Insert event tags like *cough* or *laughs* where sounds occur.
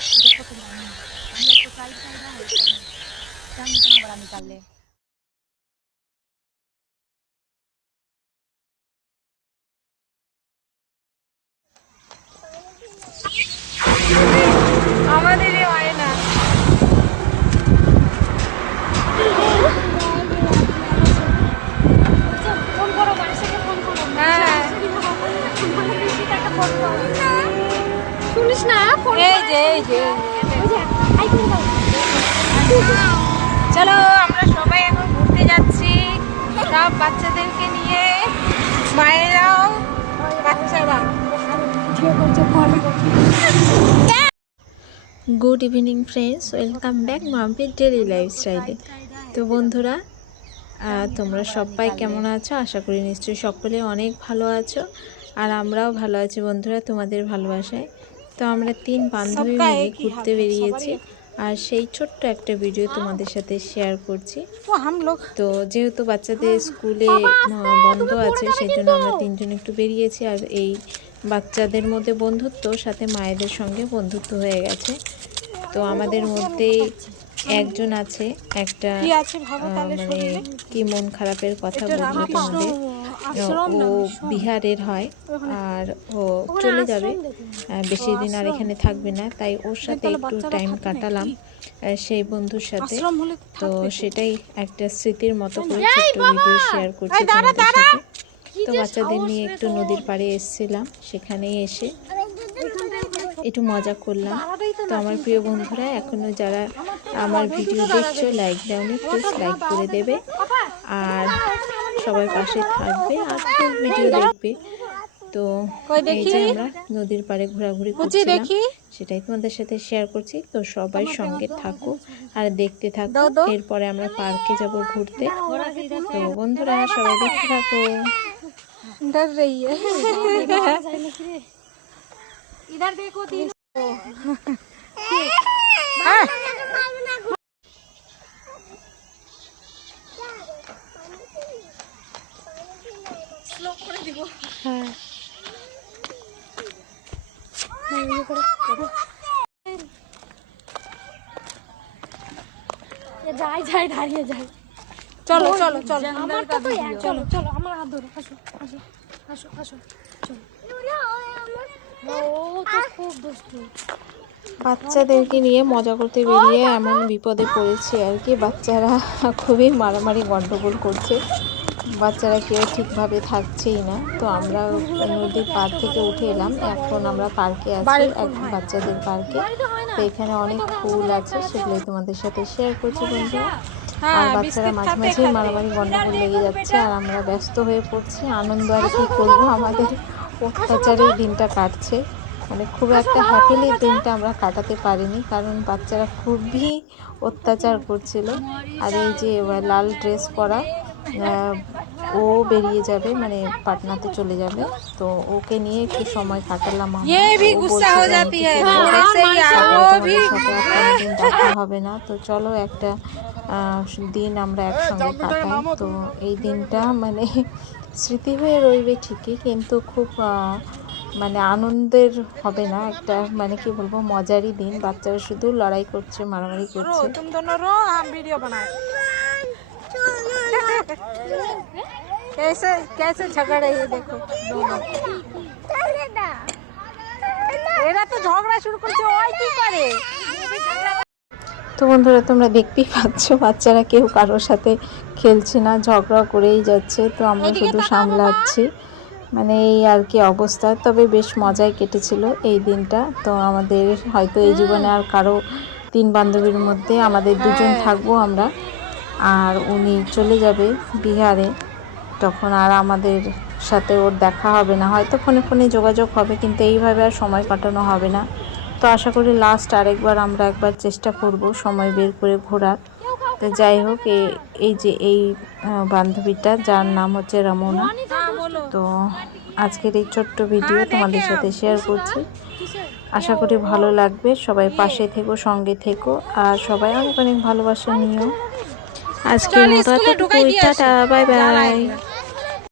देखो तो हम हम लोग तो साइड साइड है क्या इतना बड़ा निकाल ले আমাদেরই হয় না ফোন করো মানুষকে ফোন করো হ্যাঁ শুনিস না? ফোন এই যে এই যে। চলো আমরা সবাই এখন ঘুরতে যাচ্ছি। সব বাচ্চাদেরকে নিয়ে। মায়েরাও বাচ্চারা। Good evening friends welcome back মাম্পির daily লাইফস্টাইলে তো বন্ধুরা তোমরা সবাই কেমন আছো? আশা করি নিশ্চয়ই সকলে অনেক ভালো আছো। আর আমরাও ভালো আছি বন্ধুরা তোমাদের ভালোবাসায়। তো আমরা তিন বান্ধবী মিলে ঘুরতে বেরিয়েছি। আর সেই ছোট্ট একটা ভিডিও তোমাদের সাথে শেয়ার করছি। তো যেহেতু বাচ্চাদের স্কুলে বন্ধ আছে সেই জন্য আমরা তিনজন একটু বেরিয়েছি। আর এই বাচ্চাদের মধ্যে বন্ধুত্ব সাথে মায়েদের সঙ্গে বন্ধুত্ব হয়ে গেছে। তো আমাদের মধ্যে একজন আছে একটা কি আছে ভাবো আহ, তাহলে মানে কি মন খারাপের কথা এটা বলব তোমাদের? আশ্রম না? ও বিহারের হয় আর ও চলে যাবে। বেশি দিন আর এখানে থাকবে না তাই ওর সাথে একটু টাইম কাটালাম সেই বন্ধুর সাথে। তো সেটাই একটা স্মৃতির মতো করে ছোট্ট ভিডিও শেয়ার করছি এই দাঁড়া, তোমাদের দাঁড়া। সাথে। তো বাচ্চাদের নিয়ে একটু নদীর পাড়ে এসেছিলাম সেখানেই এসে একটু মজা করলাম। তো আমার প্রিয় বন্ধুরা এখনও যারা আমার ভিডিও দেখছো লাইক দাওনি প্লিজ লাইক করে দেবে আর সবাই পাশে থাকবে আর ফুল ভিডিও দেখবে তো কই এই দেখি? যে আমরা নদীর পাড়ে ঘোরাঘুরি বুঝি করছিলাম দেখি সেটাই তোমাদের সাথে শেয়ার করছি তো সবাই সঙ্গে থাকো আর দেখতে থাকো দাও, দাও। এরপরে আমরা পার্কে যাব ঘুরতে তো বন্ধুরা সবাই দেখতে থাকো डर रही है इधर देखो तीन যাই যাই দাঁড়িয়ে যাই। চলো চলো চলো। আমারটা তো চলো চলো আমার হাত ধরো আসো আসো আসো আসো চলো। ও তো খুব দুষ্টু। বাচ্চাদেরকে নিয়ে মজা করতে বেরিয়ে এমন বিপদে পড়েছে আর কি বাচ্চারা খুবই মারামারি গন্ডগোল করছে। বাচ্চারা কেউ ঠিকভাবে থাকছেই না। তো আমরা নদীর পার থেকে উঠে এলাম। এখন আমরা পার্কে আছি এক বাচ্চাদের পার্কে। তো এখানে অনেক ফুল আছে সেগুলো তোমাদের সাথে শেয়ার করছি বন্ধুরা। আর হ্যাঁ বাচ্চারা মাঝে মাঝেই মারামারি গন্ডগোল লেগে যাচ্ছে আর আমরা ব্যস্ত হয়ে পড়ছি। আনন্দ আর কি করব? আমাদের অত্যাচারেই দিনটা কাটছে। মানে খুব একটা হ্যাপিলি দিনটা আমরা কাটাতে পারিনি কারণ বাচ্চারা খুবই অত্যাচার করছিল। আর এই যে লাল ড্রেস পরা ও বেরিয়ে যাবে মানে পাটনাতে চলে যাবে। তো ওকে নিয়ে একটু সময় কাটালাম *laughs* হবে না। তো চলো একটা দিন আমরা একসঙ্গে কাটাই। তো এই দিনটা মানে স্মৃতি হয়ে রইবে ঠিকই কিন্তু খুব মানে আনন্দের হবে না। একটা মানে কি বলব মজারই দিন। বাচ্চারা শুধু লড়াই করছে মারামারি করছে। कैसे कैसे झगड़ रही है देखो दोनों এরা তো ঝগড়া শুরু করছে ওই কি করে তো বন্ধুরা তোমরা দেখতেই পাচ্ছ বাচ্চারা কেউ কারোর সাথে খেলছে না ঝগড়া করেই যাচ্ছে তো আমরা শুধু সামলাচ্ছি মানে এই আর কি অবস্থা তবে বেশ মজায় কেটেছিল এই দিনটা তো আমাদের হয়তো এই জীবনে আর কারো তিন বান্ধবীর মধ্যে আমাদের দুজন থাকবো আমরা আর উনি চলে যাবে বিহারে। তখন আর আমাদের সাথে ওর দেখা হবে না। হয়তো ফোনে ফোনে যোগাযোগ হবে কিন্তু এইভাবে আর সময় কাটানো হবে না। তো আশা করি লাস্ট আরেকবার আমরা একবার চেষ্টা করব সময় বের করে ঘোরার। তো যাই হোক এই যে এই বান্ধবীটা যার নাম হচ্ছে রমনা। হ্যাঁ তো আজকের এই ছোট্ট ভিডিও তোমাদের সাথে শেয়ার করছি। আশা করি ভালো লাগবে। সবাই পাশে থেকো সঙ্গে থেকো। আর সবাই অনেক অনেক ভালোবাসা নিও। আজকের মতো এতটুকুই টাটা বাই বাই।